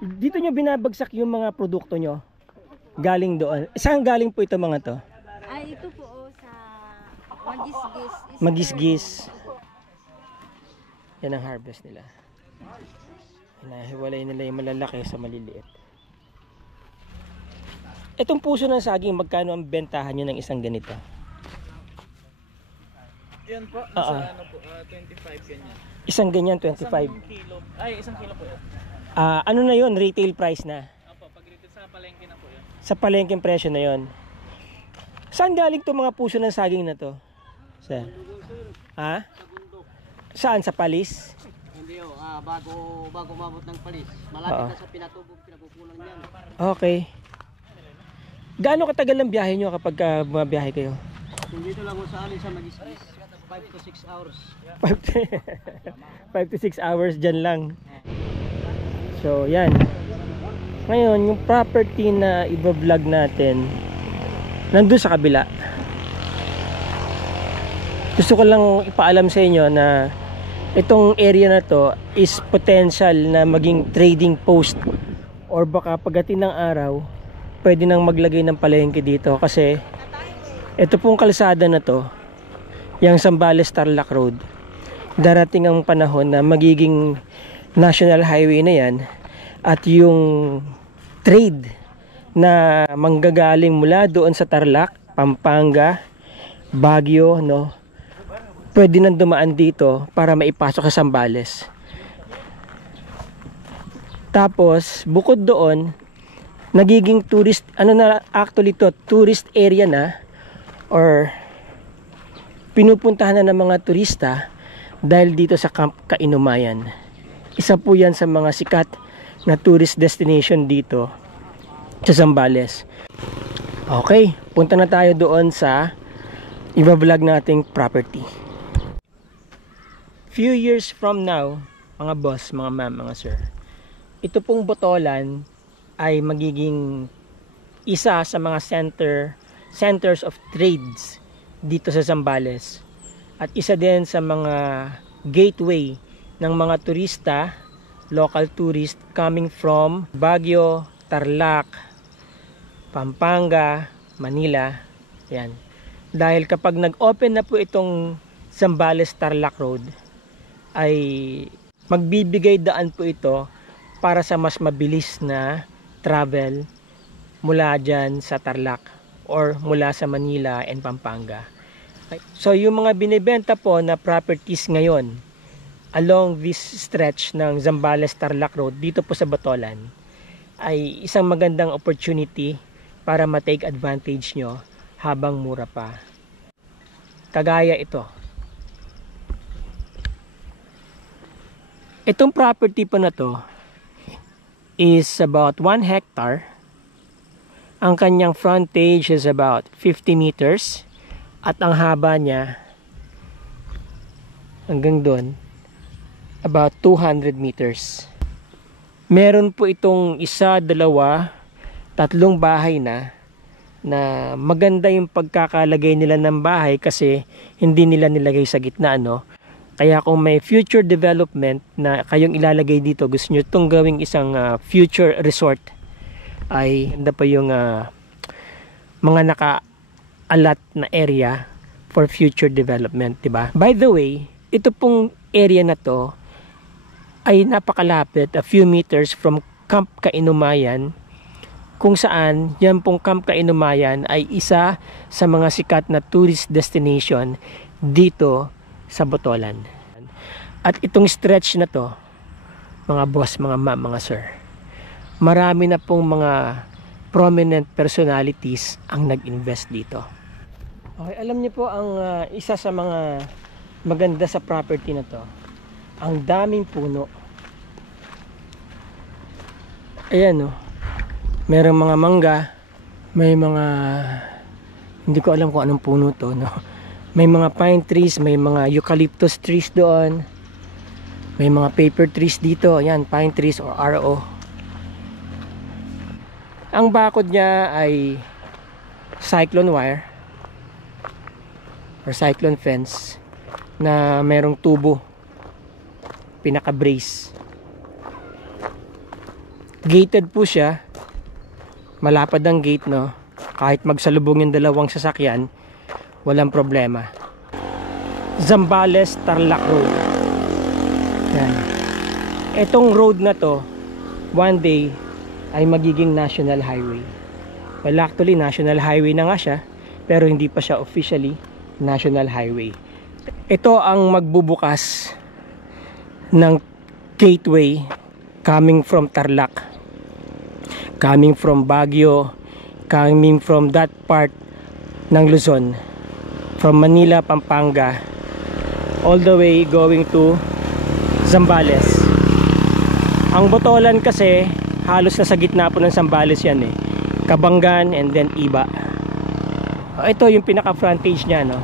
Dito nyo binabagsak yung mga produkto nyo? Galing doon. Saan galing po ito mga to? Ay, ito po sa Magisgis. Magisgis. Yan ang harvest nila. Hinahiwalay nila yung malalaki sa maliliit. Itong puso ng saging, magkano ang bentahan nyo ng isang ganito? Yan po, nasa ano po, 25 ganyan. Isang ganyan, 25. Isang kilo po yan. Ano na yun? Retail price na? Opo, pag retail sa palengke na po yan. Sa palengkeng presyo na yon. Saan galing itong mga puso ng saging na to? Saan? Ha? Saan? Sa Palis? Hindi bago umabot ng Palis. Malapit na sa Pinatubog, pinapupunan niyan. Okay. Gaano katagal ang biyahe nyo kapag bumabiyahe kayo? Dito lang sa amin sa Magisgis, 5 to 6 hours. 5 to 6 hours dyan lang. So yan. Ngayon yung property na i-vlog natin nandun sa kabila. Gusto ko lang ipaalam sa inyo na itong area na to is potential na maging trading post, or baka pagdating ng araw pwede nang maglagay ng palengke dito, kasi ito pong kalsada na to, yung Zambales Tarlac Road, darating ang panahon na magiging national highway na yan, at yung trade na manggagaling mula doon sa Tarlac, Pampanga, Baguio, no, pwede nang dumaan dito para maipasok sa Zambales. Tapos bukod doon, nagiging tourist, actually to, tourist area na, or pinupuntahan na ng mga turista dahil dito sa Camp Kainumayan. Isa po yan sa mga sikat na tourist destination dito sa Zambales. Okay, punta na tayo doon sa i-vlog nating property. Few years from now, mga boss, mga ma'am, mga sir, ito pong Botolan ay magiging isa sa mga centers of trades dito sa Zambales, at isa din sa mga gateway ng mga turista, local tourist coming from Baguio, Tarlac, Pampanga, Manila. Yan. Dahil kapag nag-open na po itong Zambales Tarlac Road, ay magbibigay daan po ito para sa mas mabilis na travel mula dyan sa Tarlac or mula sa Manila and Pampanga. So yung mga binibenta po na properties ngayon along this stretch ng Zambales Tarlac Road dito po sa Botolan ay isang magandang opportunity para ma-take advantage nyo habang mura pa. Kagaya ito. Itong property po na to is about 1 hectare. Ang kanyang frontage is about 50 meters. At ang haba niya hanggang doon about 200 meters. Meron po itong 1, 2, 3 bahay na maganda yung pagkakalagay nila ng bahay kasi hindi nila nilagay sa gitna, no? Kaya kung may future development na kayong ilalagay dito, gusto nyo itong gawing isang future resort, ay ganda pa yung mga naka-alat na area for future development, diba? By the way, ito pong area na to ay napakalapit, a few meters from Camp Kainumayan, kung saan yan pong Camp Kainumayan ay isa sa mga sikat na tourist destination dito sa Botolan. At itong stretch na to, mga boss, mga ma'am, mga sir, marami na pong mga prominent personalities ang nag-invest dito. Okay, alam niyo po ang isa sa mga maganda sa property na to, ang daming puno. Ayan, no, merong mga mangga, may mga, hindi ko alam kung anong puno to, no. May mga pine trees, may mga eucalyptus trees doon. May mga paper trees dito. Ayan, pine trees or RO. Ang bakod niya ay cyclone wire or cyclone fence na merong tubo, pinaka-brace. Gated po siya. Malapad ang gate, no? Kahit magsalubong yung dalawang sasakyan, walang problema. Zambales Tarlac Road. Yan. Etong road na to, one day ay magiging national highway. Well, actually national highway na nga siya, pero hindi pa siya officially national highway. Ito ang magbubukas ng gateway coming from Tarlac, coming from Baguio, coming from that part ng Luzon, from Manila, Pampanga, all the way going to Zambales. Ang Botolan kasi halos nasa gitna po ng Zambales yan eh. Kabangan and then Iba. Ito yung pinaka frontage niya, no?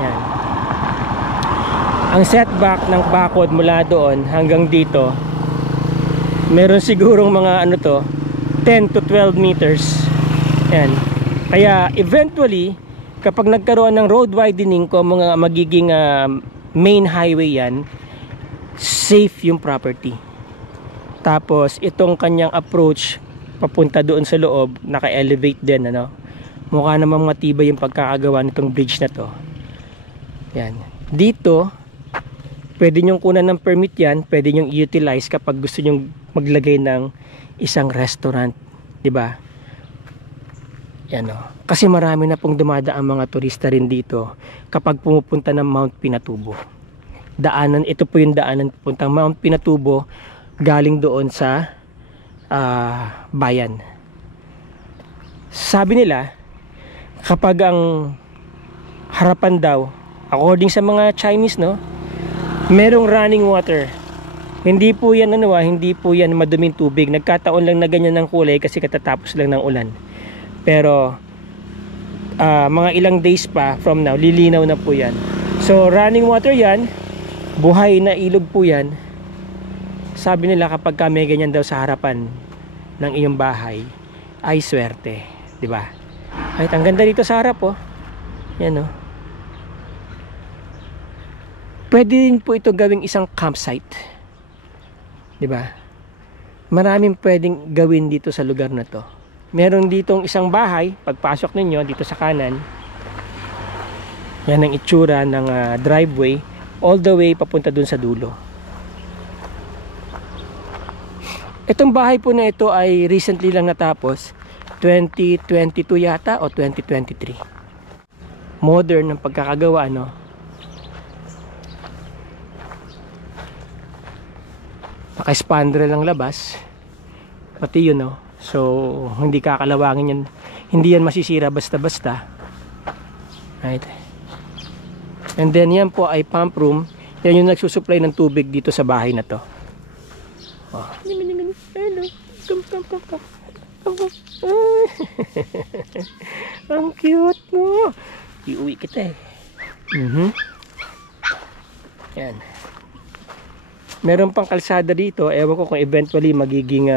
Yan. Ang setback ng bakod mula doon hanggang dito, meron sigurong mga ano to, 10 to 12 meters. Yan. Kaya eventually, kapag nagkaroon ng road widening ko, mga magiging main highway yan, safe yung property. Tapos itong kanyang approach papunta doon sa loob, naka-elevate din, ano? Mukha namang matibay yung pagkakagawa nitong bridge na to. Yan. Dito, pwede nyong kunan ng permit yan, pwede nyong i-utilize kapag gusto nyong maglagay ng isang restaurant, di ba? Yan, oh. Kasi marami na pong dumadaang mga turista rin dito kapag pumupunta ng Mount Pinatubo. Daanan, ito po yung daanan pupuntang Mount Pinatubo galing doon sa bayan. Sabi nila, kapag ang harapan daw, according sa mga Chinese, no, merong running water. Hindi po yan hindi po yan maduming tubig. Nagkataon lang na ganyan ng kulay kasi katatapos lang ng ulan. Pero mga ilang days pa from now, lilinaw na po yan. So running water yan, buhay na ilog po yan. Sabi nila kapag may ganyan daw sa harapan ng iyong bahay, ay swerte, di ba? Ay, ang ganda dito sa harap, oh. Yan, oh. Pwede din po ito gawing isang campsite, di ba? Maraming pwedeng gawin dito sa lugar na to. Meron ditong isang bahay, pagpasok ninyo dito sa kanan, yan ang itsura ng driveway all the way papunta dun sa dulo. Itong bahay po na ito ay recently lang natapos, 2022 yata o 2023. Modern ng pagkakagawa, no? Naka-spandrel ang labas, pati yun, no? So hindi kakalawangin yan, hindi yan masisira basta-basta, right? And then yan po ay pump room. Yan yung nagsusupply ng tubig dito sa bahay na to. Oh. Hello. Come. Ang cute mo. Iuwi kita eh. Yan. Meron pang kalsada dito. Ewan ko kung eventually magiging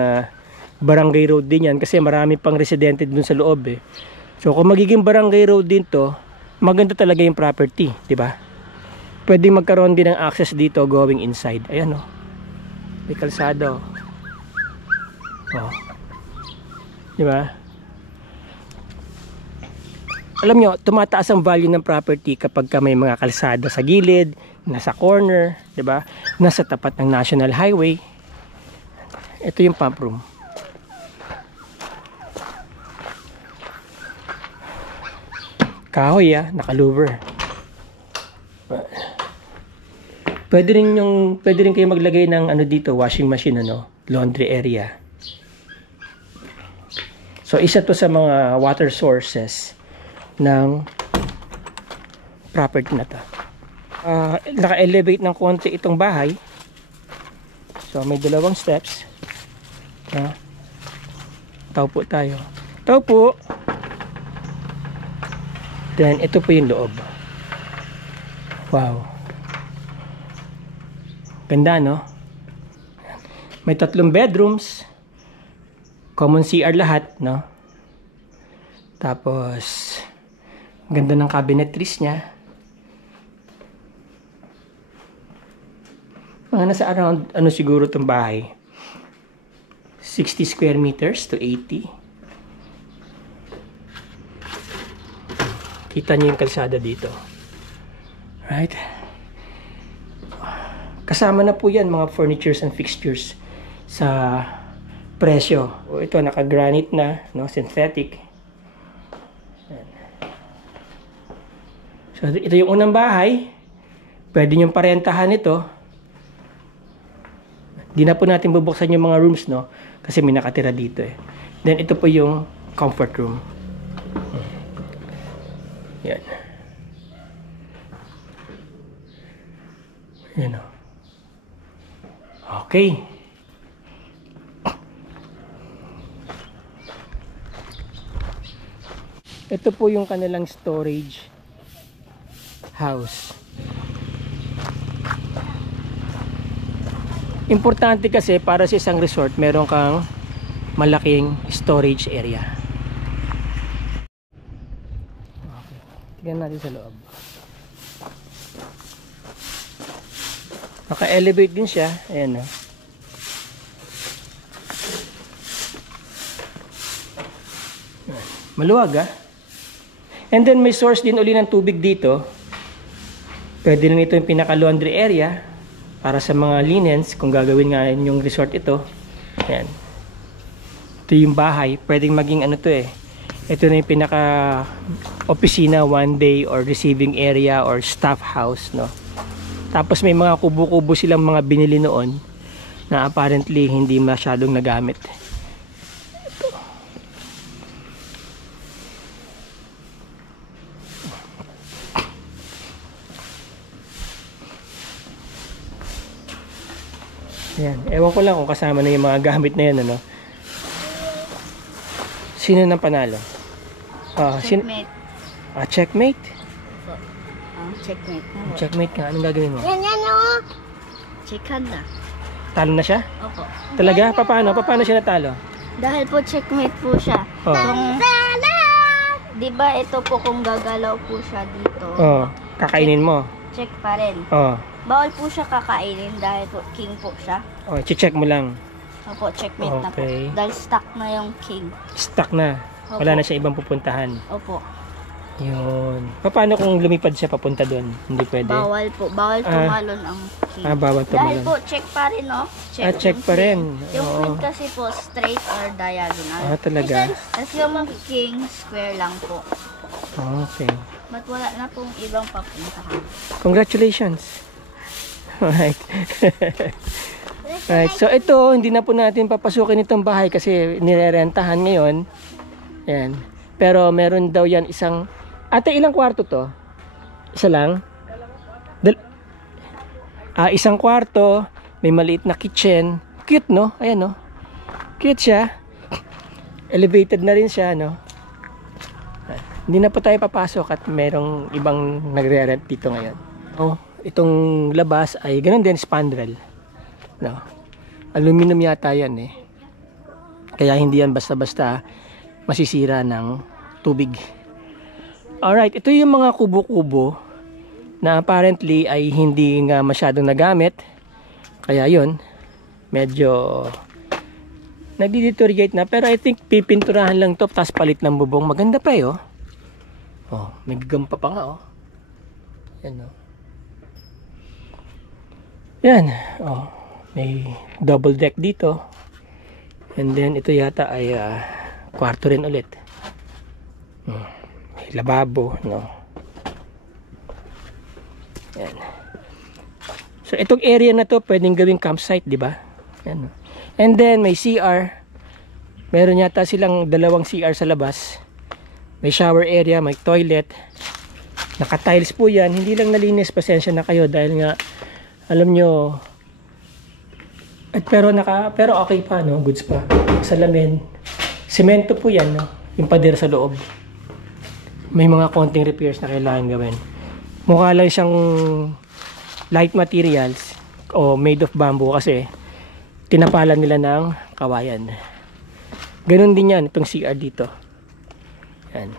barangay road din yan. Kasi marami pang residente dun sa loob eh. So kung magiging barangay road din to, maganda talaga yung property, di ba? Pwede magkaroon din ng access dito going inside. Ayan, oh. May kalsada, oh. Oh. Di ba? Alam nyo, tumataas ang value ng property kapag may mga kalsada sa gilid, nasa corner, di ba? Nasa tapat ng national highway. Ito yung pump room. Kahoy, naka-louver. Pwede rin kayo maglagay ng dito, washing machine, laundry area. So isa to sa mga water sources ng property na to. Naka-elevate ng konti itong bahay. So may dalawang steps. Tao po tayo. Tao po. Then ito po yung loob. Wow. Ganda, no? May 3 bedrooms. Common CR lahat, no? Tapos ganda ng cabinetries niya. Mga nasa around siguro itong bahay, 60 square meters to 80. Kita niyo yung kalsada dito. Right? Kasama na po yan mga furnitures and fixtures sa presyo. O ito, naka-granite na, no? Synthetic. So, ito yung unang bahay. Pwede nyo parentahan ito. Di na po natin bubuksan yung mga rooms, no? Kasi may nakatira dito eh. Then, ito po yung comfort room. Yan. Yan o. Okay. Ito po yung kanilang storage house. Importante kasi para sa isang resort, meron kang malaking storage area. Okay. Tignan natin sa loob. Naka-elevate din siya. Ayan o. Maluwag ah. And then may source din uli ng tubig dito. Pwede rin ito yung pinaka-laundry area para sa mga linens kung gagawin nga yung resort ito. Ayan. Ito yung bahay. Pwedeng maging ano to eh. Ito na yung pinaka-opisina, one day or receiving area or staff house, no? Tapos may mga kubo-kubo silang mga binili noon na apparently hindi masyadong nagamit. Ito. Ayan. Ewan ko lang kung kasama na yung mga gamit na yan, ano? Sino nang panalo? Checkmate. Checkmate? Checkmate na. Checkmate ka. Anong gagawin mo? Yan o. Checkan na. Talo na siya? Opo. Talaga? Paano? Paano siya natalo? Dahil po checkmate po siya. Oh. Di ba ito po kung gagalaw po siya dito. Oh, kakainin mo. Check pa rin. Oh. Bawal po siya kakainin dahil po king po siya. Oh, i-check mo lang. Opo, checkmate na po. Okay. Dahil stuck na yung king. Stuck na. Wala na siya ibang pupuntahan. Opo. Yun. Paano kung lumipad siya papunta doon? Hindi pwede. Bawal po. Bawal tumalon ang king. Bawal Dahil tumalon. po, check pa rin, no? Check yung pa rin. king. Yung Oo. queen kasi po, straight or diagonal. Talaga? Tapos yung king, square lang po. Okay. But wala na pong ibang papuntahan. Congratulations. Alright. Right. So ito, hindi na po natin papasukin itong bahay kasi nirerentahan ngayon. Yan. Pero meron daw yan isang... Ate, ilang kwarto to? Isa lang? Isang kwarto. May maliit na kitchen. Cute, no? Ayan, no? Cute siya. Elevated na rin siya, no? Hindi na po tayo papasok at merong ibang nagre-rent dito ngayon. Oh, itong labas ay ganun din, spandrel. No? Aluminum yata yan eh. Kaya hindi yan basta-basta masisira ng tubig. Alright, ito yung mga kubo-kubo na apparently ay hindi nga masyadong nagamit. Kaya yun, medyo nagdi-deteriorate na. Pero I think pipinturahan lang to, tapos palit ng bubong. Maganda pa eh, oh. Oh, may gagampa pa nga, oh. Yan, oh. Yan, oh. May double deck dito. And then, ito yata ay kwarto rin ulit. May lababo, no. Yan. So, itong area na to, pwedeng gawing campsite, di ba? Yan, oh. And then, may CR. Meron yata silang dalawang CR sa labas. May shower area, may toilet. Naka-tiles po yan. Hindi lang nalinis, pasensya na kayo dahil nga, alam nyo, pero okay pa, no? Goods pa. Salamin. Semento po yan, no? Yung pader sa loob. May mga konting repairs na kailangan gawin. Mukha lang siyang light materials o made of bamboo kasi tinapalan nila ng kawayan. Ganun din yan, itong CR dito. Yan.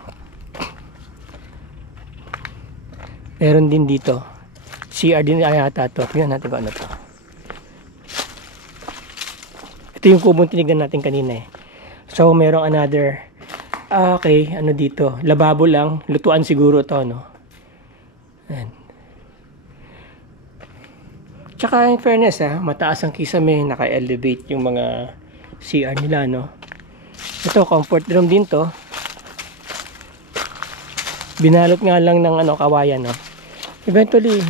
Meron din dito. CR din ayata to. Tingnan natin kung ano to. Ito yung kubong tinignan natin kanina eh. So, merong another, okay, ano dito, lababo lang, lutuan siguro to, no? Ayan. Tsaka in fairness mataas ang kisame, naka-elevate yung mga CR nila, no? Ito, comfort room din to. Binalot nga lang ng kawayan, no? Eventually,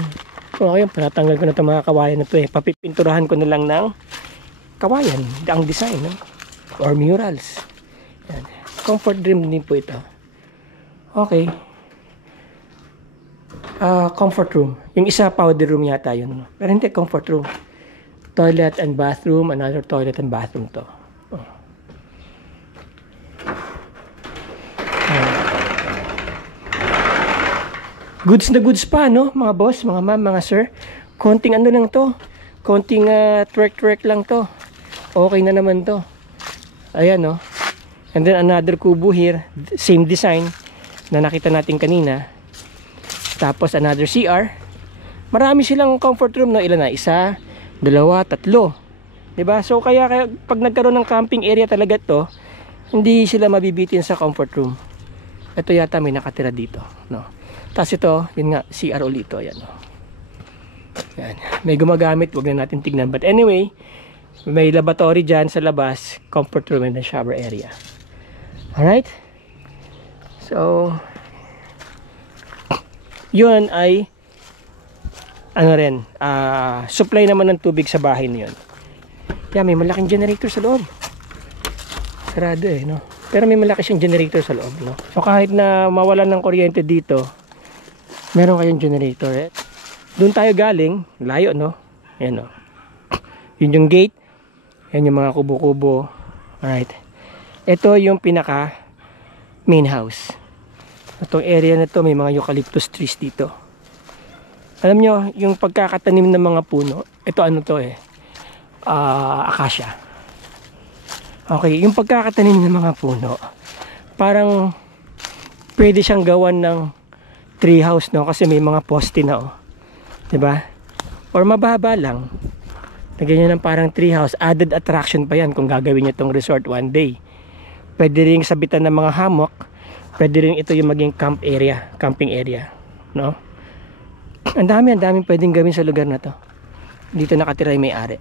okay, panatanggal ko na itong mga kawayan na to eh. Papipinturahan ko na lang ng kawayan, ang design, no? Or murals. Yan. Comfort room din po ito. Okay. Comfort room. Yung isa powder room yata yun, no? Pero hindi comfort room. Toilet and bathroom, another toilet and bathroom to. Goods na goods pa, no? Mga boss, mga ma'am, mga sir. Konting ano lang to. Konting twerk lang to. Okay na naman to. Ayan, no? And then another kubo here. Same design na nakita natin kanina. Tapos another CR. Marami silang comfort room, no? Ilan na? Isa, dalawa, tatlo. Diba? So kaya pag nagkaroon ng camping area talaga to, hindi sila mabibitin sa comfort room. Ito yata may nakatira dito, no? Tapos ito, yun nga, CR ulit ito. Ayan, no? Ayan. May gumagamit, wag na natin tignan. But anyway, may lavatory dyan sa labas, comfort room and the shower area. Alright? So, yun ay ano rin, supply naman ng tubig sa bahay na yun. Yeah, may malaking generator sa loob. Sarado eh, no? Pero may malaki siyang generator sa loob, no? So kahit na mawalan ng kuryente dito, meron kayong generator eh. Doon tayo galing, layo, no? Ayan, no? Yun yung gate. Yan yung mga kubo-kubo. Alright. Ito yung pinaka main house. Itong area na to, may mga eucalyptus trees dito. Alam nyo, yung pagkakatanim ng mga puno, ito ano to eh, acacia. Okay, yung pagkakatanim ng mga puno, parang pwede siyang gawan ng tree house, no? Kasi may mga poste na, oh. Diba? Or mababa lang. Lagyan nyo ng parang tree house. Added attraction pa yan kung gagawin nyo itong resort one day. Pwede rin sabitan ng mga hammock. Pwede rin ito yung maging camping area, no? Ang daming pwedeng gawin sa lugar na to. Dito nakatira yung may-ari.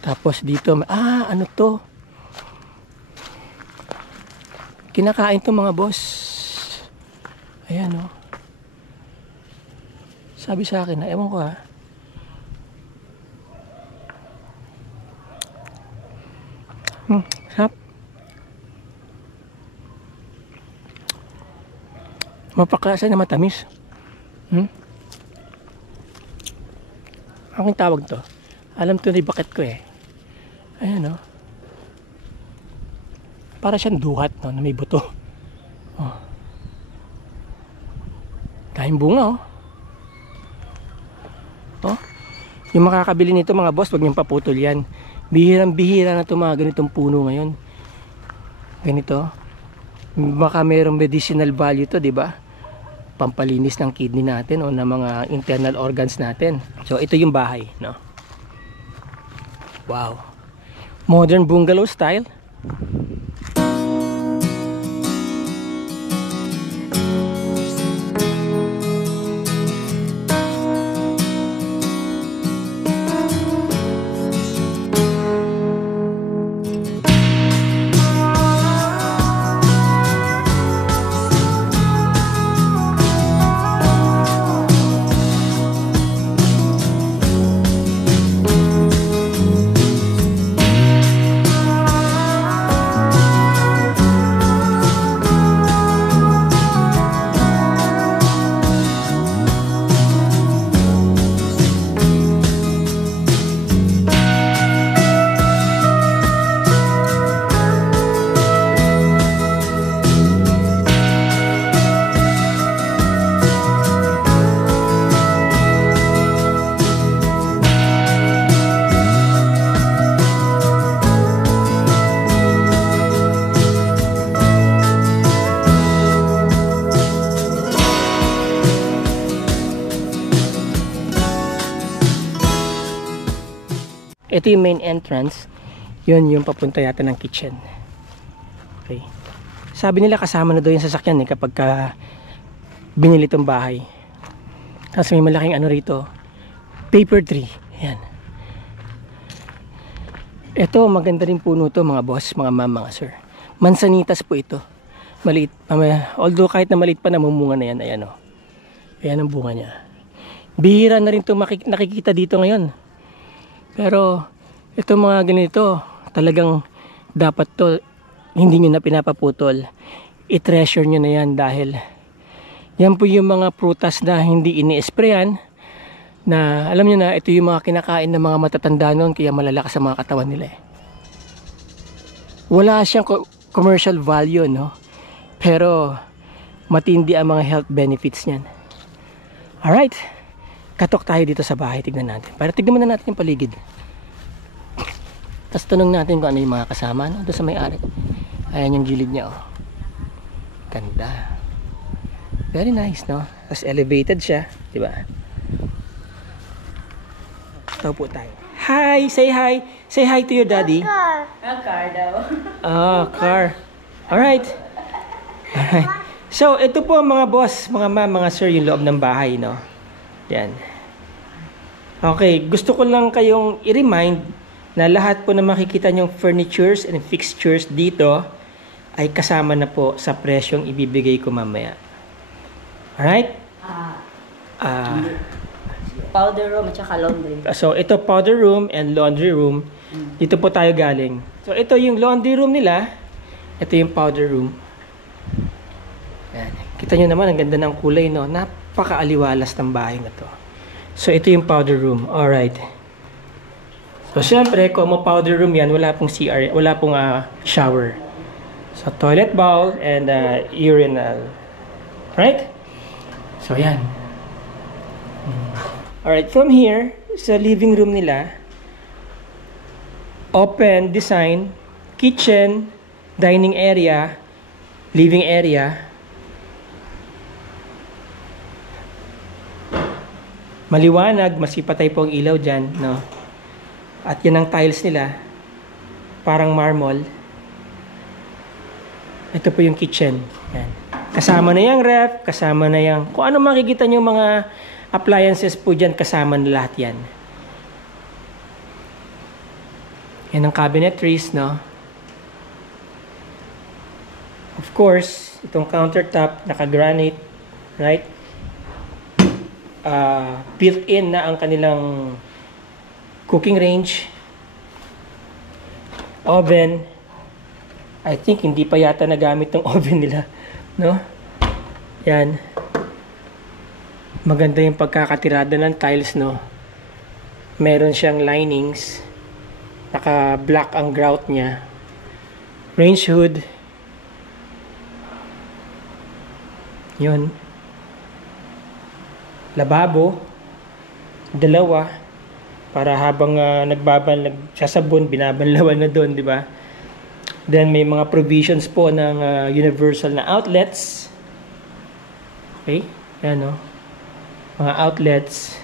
Tapos dito, ano to? Kinakain to mga boss. Ayan, no? Sabi sa akin, ewan ko sarap. Mapaklasa na matamis. Aking tawag to. Alam to na bakit ko eh. Ayan, no? Para siyang duhat, no, na may buto. Oh. Daming bunga, oh. Oh. Yung makakabili nito mga boss, wag niyong paputol yan. Bihirang-bihira na ito mga ganitong puno ngayon. Ganito. Baka mayroong medicinal value to, di ba? Pampalinis ng kidney natin o ng mga internal organs natin. So ito yung bahay, no? Wow. Modern bungalow style. Ito yung main entrance. Yun yung papunta yata ng kitchen. Okay. Sabi nila kasama na daw yung sasakyan kapag binili tong bahay. Tapos may malaking ano rito, paper tree. Ayan. Ito, maganda rin puno to mga boss, mga ma'am, mga sir. Mansanitas po ito. Maliit. Although kahit na maliit pa, namumunga na yan. Ayan o. Ayan ang bunga niya. Bihira na rin ito nakikita dito ngayon. Pero, ito mga ganito, talagang dapat to, hindi nyo na pinapaputol. I-treasure nyo na yan dahil yan po yung mga prutas na hindi ini-sprayan, na alam nyo na, ito yung mga kinakain ng mga matatanda noon, kaya malalakas sa mga katawan nila eh. Wala siyang commercial value, no? Pero matindi ang mga health benefits niyan. Alright, katok tayo dito sa bahay, tignan natin. Para tignan muna natin yung paligid. Tapos tanong natin kung ano yung mga kasama, no? Doon sa may-ari. Ayan yung gilid niya, oh. Ganda. Very nice, no? Tapos elevated siya, di ba? Tao po tayo. Hi! Say hi! Say hi to your daddy. Car. Car daw. Ah, car. Alright. Alright. So, ito po mga boss, mga ma'am, mga sir, yung loob ng bahay, no? Yan. Okay, gusto ko lang kayong i-remind na lahat po na makikita nyong furnitures and fixtures dito ay kasama na po sa presyong ibibigay ko mamaya. Alright? Powder room at saka laundry. So, ito powder room and laundry room. Dito po tayo galing. So, ito yung laundry room nila. Ito yung powder room. Yan. Kita nyo naman, ang ganda ng kulay, no? Napaka-aliwalas ng bahay na to. So, ito yung powder room. Alright. So, syempre, kung mo powder room yan, wala pong CR, wala pong shower. So, toilet bowl and urinal. Right? So, yan. Alright, from here, sa living room nila, open design, kitchen, dining area, living area. Maliwanag, masipatay po ang ilaw dyan, no? At yan ang tiles nila, parang marble. Ito po yung kitchen. Yan. Kasama na yung ref, kasama na yung, kung ano makikita nyo mga appliances po dyan, kasama na lahat yan. Yan ang cabinetries, no? Of course, itong countertop, naka-granite, right? Built-in na ang kanilang cooking range. Oven. I think hindi pa yata nagamit ng oven nila, no? Yan. Maganda yung pagkakatirada ng tiles, no? Meron siyang linings. Naka-black ang grout niya. Range hood. Yun. Lababo. Dalawa. Para habang nagsasabon, binabanlawan na doon, di ba? Then may mga provisions po ng universal na outlets. Okay? Yan, no? Mga outlets.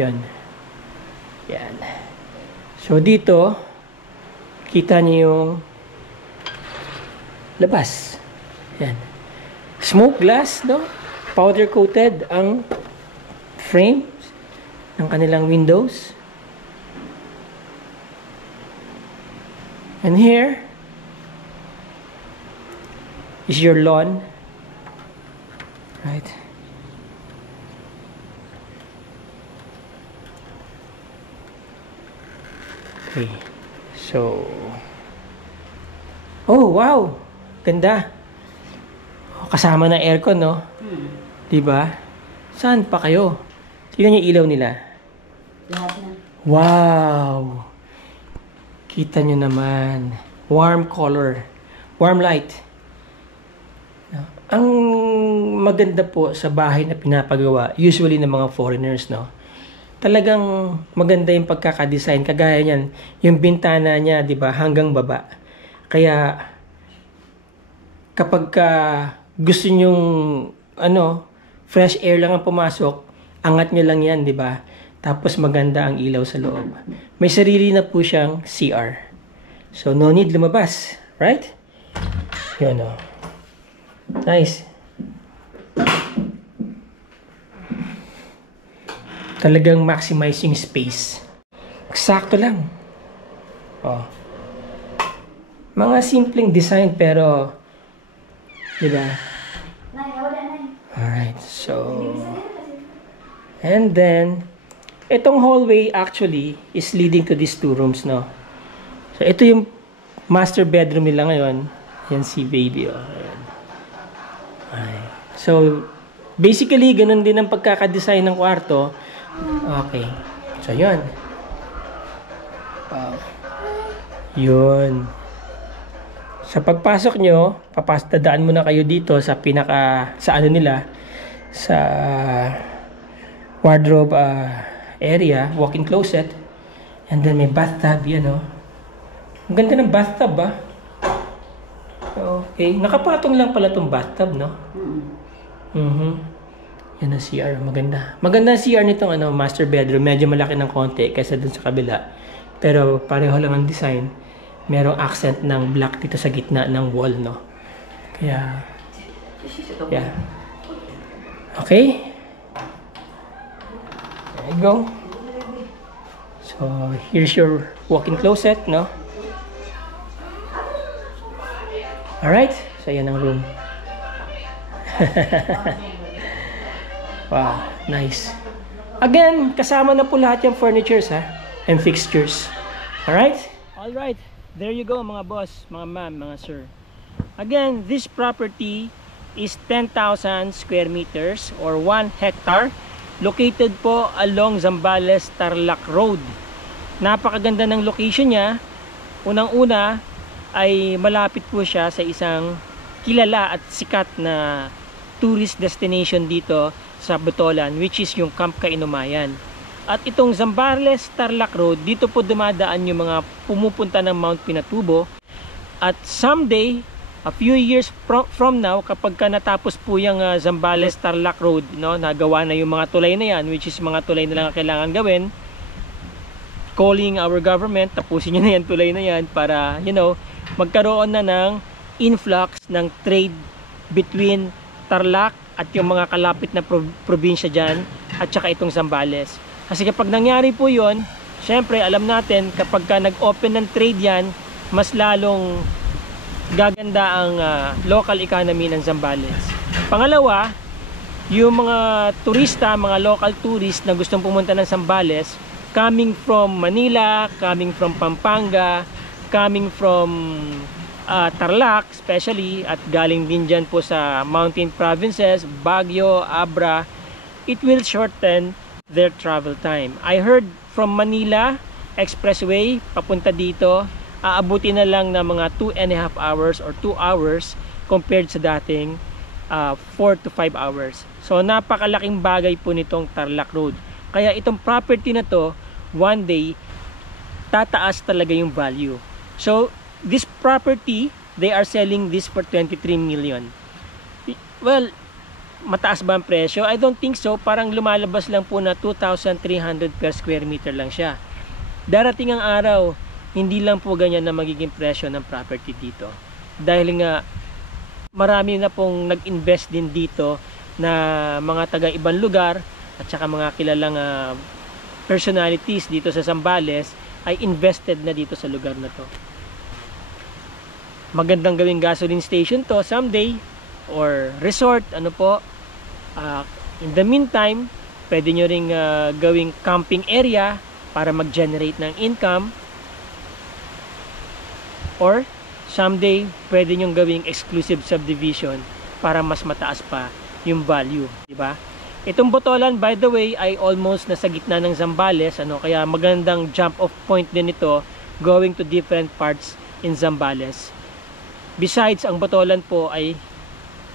Yan. Yan. So, dito, kita niyo yung labas. Yan. Smoke glass, no? Powder coated ang frame ng kanilang windows. And here is your lawn. Right? Okay. So, oh, wow. Ganda. Kasama na aircon, no? Diba? Saan pa kayo? Tingnan niyo ilaw nila. Lahat na. Wow. Kita nyo naman. Warm color. Warm light. No? Ang maganda po sa bahay na pinapagawa, usually ng mga foreigners, no? Talagang maganda yung pagkakadesign. Kagaya niyan, yung bintana niya, di ba, hanggang baba. Kaya, kapag gusto nyong, fresh air lang ang pumasok, angat nyo lang yan, di ba? Tapos maganda ang ilaw sa loob. May sarili na po siyang CR. So no need lumabas, right? Yun o. Nice. Talagang maximizing space. Eksakto lang. Oh. Mga simpleng design pero, di ba? Alright, so, and then, itong hallway actually is leading to these 2 rooms, no? So, ito yung master bedroom nila ngayon. Yan si baby, oh. Ayan. Alright. So, basically, ganun din ang pagkakadesign ng kwarto. Okay. So, yun. Wow. Yun. Sa pagpasok nyo, dadaan muna kayo dito sa sa ano nila, sa wardrobe area, walk-in closet. And then may bathtub, yan o. Ang ganda ng bathtub, ah. Okay. Nakapatong lang pala itong bathtub, no? Yan ang CR. Maganda. Maganda ang CR nitong master bedroom. Medyo malaki ng konti kaysa dun sa kabila. Pero pareho lang ang design. Merong accent ng black dito sa gitna ng wall, no? Kaya, yeah. Okay. There you go. So, here's your walk-in closet, no? Alright. So, yan ang room. Wow. Nice. Again, kasama na po lahat yung furnitures, ha? And fixtures. Alright? Alright. There you go, mga boss, mga ma'am, mga sir. Again, this property is 10,000 square meters or 1 hectare. Located po along Zambales, Tarlac Road. Napakaganda ng location niya. Unang-una ay malapit po siya sa isang kilala at sikat na tourist destination dito sa Botolan, which is yung Camp Kainumayan. At itong Zambales, Tarlac Road, dito po dumadaan yung mga pumupunta ng Mount Pinatubo. At someday, a few years from now, kapag ka natapos po yung Zambales, Tarlac Road, no, nagawa na yung mga tulay na yan, which is mga tulay na lang ang kailangan gawin, calling our government, tapusin nyo na yan, tulay na yan, para, you know, magkaroon na ng influx ng trade between Tarlac at yung mga kalapit na probinsya dyan, at saka itong Zambales. Kasi kapag nangyari po yun, syempre alam natin kapag ka nag-open ng trade yan, mas lalong gaganda ang local economy ng Zambales. Pangalawa, yung mga turista, mga local tourist na gustong pumunta ng Zambales, coming from Manila, coming from Pampanga, coming from Tarlac especially, at galing din dyan po sa mountain provinces, Baguio, Abra, it will shorten their travel time. I heard from Manila Expressway papunta dito, aabuti na lang na mga 2.5 hours or 2 hours compared sa dating 4 to 5 hours. So napakalaking bagay po nitong Tarlac Road. Kaya itong property na to, one day tataas talaga yung value. So this property, they are selling this for 23 million. Well, mataas ba ang presyo? I don't think so. Parang lumalabas lang po na 2,300 per square meter lang siya. Darating ang araw, hindi lang po ganyan na magiging presyo ng property dito. Dahil nga, marami na pong nag-invest din dito na mga taga ibang lugar at saka mga kilalang personalities dito sa Zambales ay invested na dito sa lugar na to. Magandang gawing gasoline station to someday, or resort, ano po. In the meantime, pwede nyo ring gawing camping area para mag-generate ng income, or someday pwede nyo gawing exclusive subdivision para mas mataas pa yung value, di ba? Itong Botolan, by the way, ay almost nasa gitna ng Zambales, kaya magandang jump off point din ito going to different parts in Zambales. Besides, ang Botolan po ay,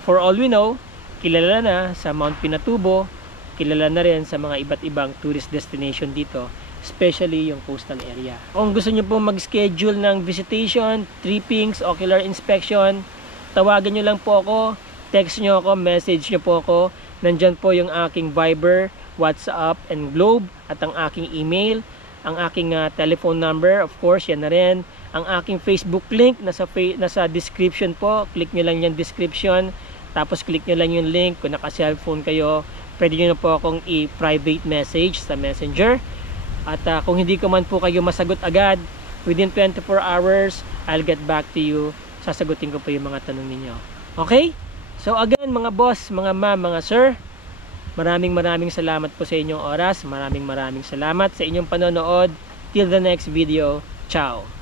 for all we know, kilala na sa Mount Pinatubo, kilala na rin sa mga iba't ibang tourist destination dito, especially yung coastal area. Kung gusto nyo po mag-schedule ng visitation, trippings, ocular inspection, tawagan nyo lang po ako, text nyo ako, message nyo po ako. Nandyan po yung aking Viber, WhatsApp, and Globe, at ang aking email, ang aking telephone number, of course, yan na rin. Ang aking Facebook link, nasa description po. Click nyo lang yung description. Tapos click nyo lang yung link. Kung naka-cellphone kayo, pwede nyo na po akong i-private message sa Messenger. At kung hindi ko man po kayo masagot agad, within 24 hours, I'll get back to you. Sasagutin ko po yung mga tanong ninyo. Okay? So again, mga boss, mga ma'am, mga sir, maraming salamat po sa inyong oras. Maraming salamat sa inyong panonood. Till the next video. Ciao!